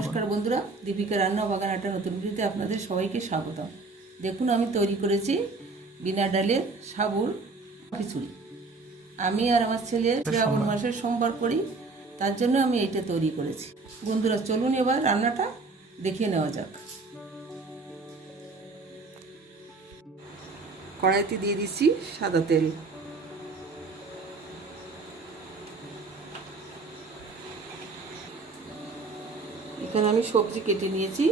নমস্কার বন্ধুরা দীপিকা রান্না বাগান একটা নতুন ভিডিওতে আপনাদের সবাইকে স্বাগতম। দেখুন আমি তৈরি করেছি বিনা ডালের সাবুর খিচুড়ি। আমি আর আমার ছেলে শ্রাবণ মাসের সোমবার করি তার জন্য আমি এইটা তৈরি করেছি। বন্ধুরা চলুন এবার রান্নাটা দেখিয়ে নেওয়া যাক। কড়াইতে দিয়ে দিচ্ছি সাদা তেল। এখানে আমি সবজি কেটে নিয়েছি,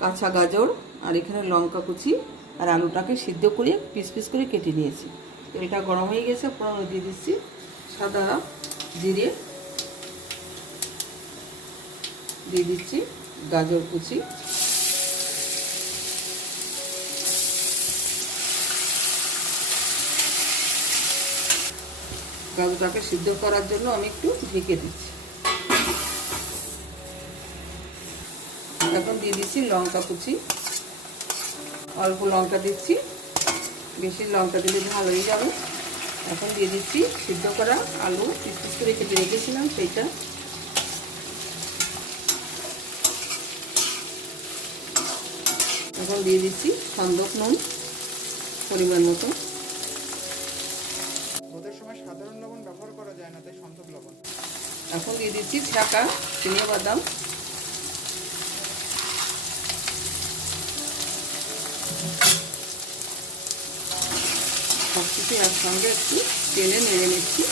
কাঁচা গাজর আর এখানে লঙ্কা কুচি আর আলুটাকে সিদ্ধ করে পিস পিস করে কেটে নিয়েছি। তেলটা গরম হয়ে গেছে ফোড়ন দিয়ে দিচ্ছি সাদা জিরে। দিয়ে দিচ্ছি গাজর কুচি। গাজরটাকে সিদ্ধ করার জন্য আমি একটু ঢেকে দিচ্ছি। এখন দিয়ে দিচ্ছি লঙ্কা কুচি। অল্প লঙ্কা দিচ্ছি। বেশি লঙ্কা দিলে ভালো হয়ে যাবে। এখন দিয়ে দিচ্ছি সিদ্ধ করা আলু। পিস করে কেটে রেখেছিলাম সেইটা। এখন দিয়ে দিচ্ছি সন্দক নুন পরিমাণ মতো। ওদের সময় সাধারণ লবণ ব্যবহার করা যায় না তাই সন্তক লবণ। এখন দিয়ে দিচ্ছি ছাকা চিনিয়া বাদাম। সব কিছু একসঙ্গে একটু তেলে নেড়ে নিচ্ছি।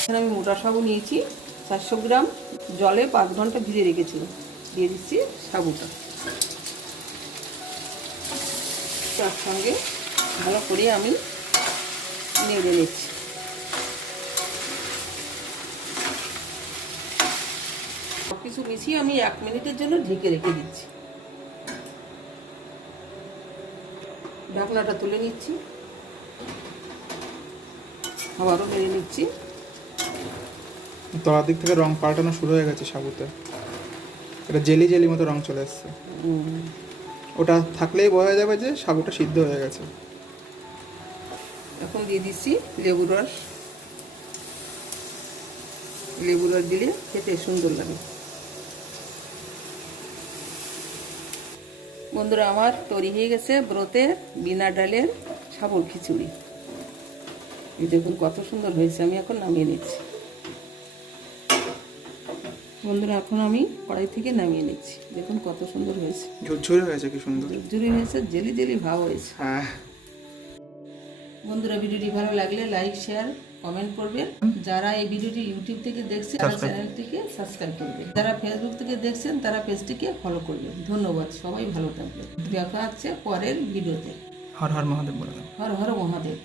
এখানে আমি মোটা সাবু নিয়েছি, চারশো গ্রাম জলে পাঁচ ঘণ্টা ভিজে রেখেছিলাম। দিয়ে দিচ্ছি সাবুটা। তার সঙ্গে ভালো করে আমি নেড়ে নিচ্ছি। সব কিছু মিশিয়ে আমি এক মিনিটের জন্য ঢেকে রেখে দিচ্ছি। ঢাকনাটা তুলে নিচ্ছি। আবারও মেরে নিচ্ছি। তলার দিক থেকে রং পাল্টানো শুরু হয়ে গেছে সাবুতে। এটা জেলি জেলি মতো রং চলে এসছে। ওটা থাকলেই বোঝা যাবে যে সাবুটা সিদ্ধ হয়ে গেছে। এখন দিয়ে দিচ্ছি লেবু রস। লেবু রস দিলে খেতে সুন্দর লাগে। বন্ধুরা আমার তৈরি হয়ে গেছে ব্রতের বিনা ডালের ছাগল খিচুড়ি। এই দেখুন কত সুন্দর হয়েছে আমি এখন নামিয়ে নিচ্ছি। বন্ধুরা এখন আমি কড়াই থেকে নামিয়ে নিচ্ছি। দেখুন কত সুন্দর হয়েছে। ঝুরঝুরে হয়েছে কি সুন্দর। জুড়ি হয়েছে জেলি জেলি ভাব হয়েছে। হ্যাঁ। বন্ধুরা ভিডিওটি ভালো লাগলে লাইক শেয়ার কমেন্ট করবেন যারা এই ভিডিওটি ইউটিউব থেকে দেখছে তারা চ্যানেলটিকে সাবস্ক্রাইব করবেন যারা ফেসবুক থেকে দেখছেন তারা পেজটিকে ফলো করবেন ধন্যবাদ সবাই ভালো থাকবেন। দেখা হচ্ছে পরের ভিডিওতে। হর হর মহাদেব বলে হর হর মহাদেব।